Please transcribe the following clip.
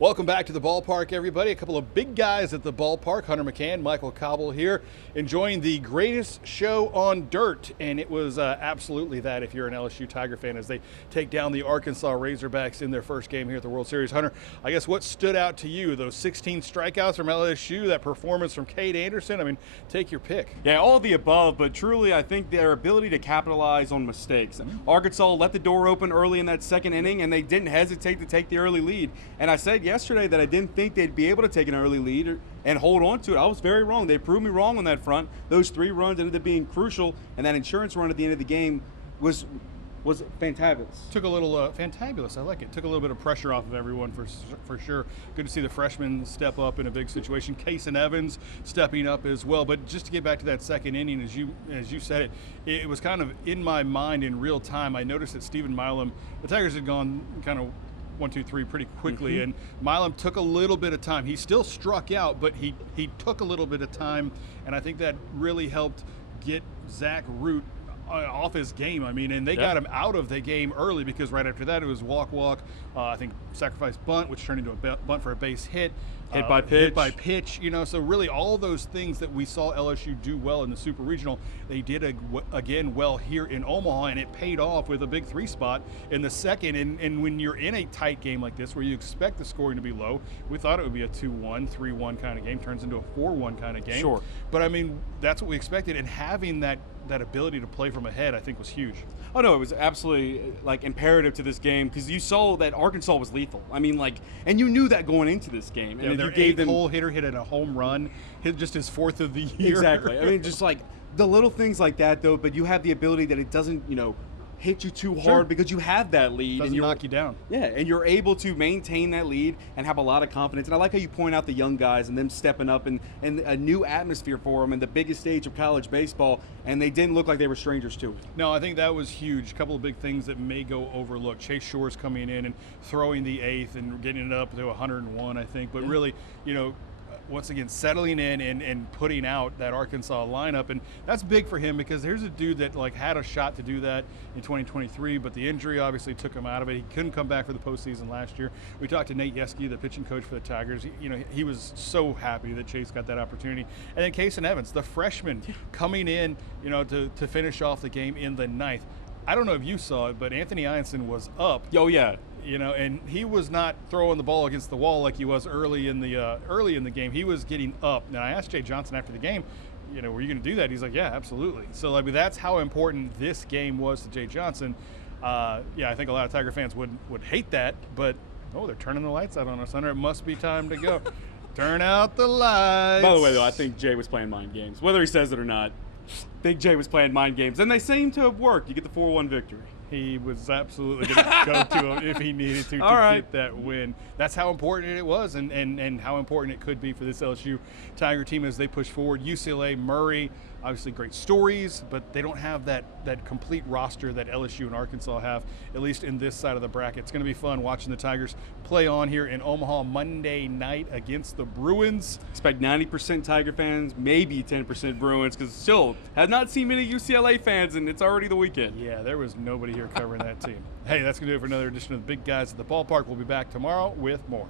Welcome back to the ballpark, everybody. A couple of big guys at the ballpark. Hunter McCann, Michael Cobble here, enjoying the greatest show on dirt. And it was absolutely that if you're an LSU Tiger fan as they take down the Arkansas Razorbacks in their first game here at the World Series. Hunter, I guess what stood out to you? Those 16 strikeouts from LSU, that performance from Cade Anderson? I mean, take your pick. Yeah, all of the above, but truly I think their ability to capitalize on mistakes. Arkansas let the door open early in that second inning, and they didn't hesitate to take the early lead. And I said yesterday that I didn't think they'd be able to take an early lead and hold on to it. I was very wrong. They proved me wrong on that front. Those 3 runs ended up being crucial, and that insurance run at the end of the game was fantabulous. Took a little fantabulous. I like it. Took a little bit of pressure off of everyone for sure. Good to see the freshmen step up in a big situation. Case and Evans stepping up as well. But just to get back to that second inning, as you said it was kind of in my mind in real time. I noticed that Stephen Milam, the Tigers had gone kind of 1, 2, 3 pretty quickly, and Milam took a little bit of time. He still struck out, but he took a little bit of time, and I think that really helped get Zach Root off his game. I mean, and they got him out of the game early because right after that it was walk, I think sacrifice bunt, which turned into a bunt for a base hit. Hit by pitch. You know, so really all those things that we saw LSU do well in the Super Regional, they did again well here in Omaha, and it paid off with a big 3 spot in the second. And when you're in a tight game like this where you expect the scoring to be low, we thought it would be a 2-1, 3-1 kind of game, turns into a 4-1 kind of game. Sure. But I mean, that's what we expected, and having that ability to play from ahead, I think, was huge. Oh no, it was absolutely imperative to this game because you saw that Arkansas was lethal. I mean, and you knew that going into this game. Yeah, and their 8-hole hitter hit a home run, hit just his 4th of the year. Exactly. I mean, just the little things like that, though. But you have the ability that it doesn't, hit you too hard because you have that lead. Doesn't and knock you down. Yeah, and you're able to maintain that lead and have a lot of confidence. And I like how you point out the young guys and them stepping up and a new atmosphere for them and the biggest stage of college baseball, and they didn't look like they were strangers to it. No, I think that was huge. A couple of big things that may go overlooked. Chase Shore's coming in and throwing the 8th and getting it up to 101, I think. But really, once again, settling in and putting out that Arkansas lineup. And that's big for him because here's a dude that had a shot to do that in 2023, but the injury obviously took him out of it. He couldn't come back for the postseason last year. We talked to Nate Yeske, the pitching coach for the Tigers. He was so happy that Chase got that opportunity. And then Case and Evans, the freshman, coming in, to finish off the game in the 9th. I don't know if you saw it, but Anthony Ianson was up. Oh, yeah. And he was not throwing the ball against the wall like he was early in the game. He was getting up. And I asked Jay Johnson after the game, were you going to do that? He's like, yeah, absolutely. So that's how important this game was to Jay Johnson. I think a lot of Tiger fans would hate that, but they're turning the lights out on us, Hunter. It must be time to go. Turn out the lights. By the way, though, I think Jay was playing mind games, whether he says it or not. I think Jay was playing mind games, and they seem to have worked. You get the 4-1 victory. He was absolutely going to go to him if he needed to get that win. That's how important it was and how important it could be for this LSU Tiger team as they push forward. UCLA, Murray, obviously great stories, but they don't have that complete roster that LSU and Arkansas have, at least in this side of the bracket. It's going to be fun watching the Tigers play on here in Omaha Monday night against the Bruins. Expect 90% Tiger fans, maybe 10% Bruins, because still have not seen many UCLA fans, and it's already the weekend. Yeah, there was nobody here covering that team. Hey, that's going to do it for another edition of the Big Guys at the Ballpark. We'll be back tomorrow with more.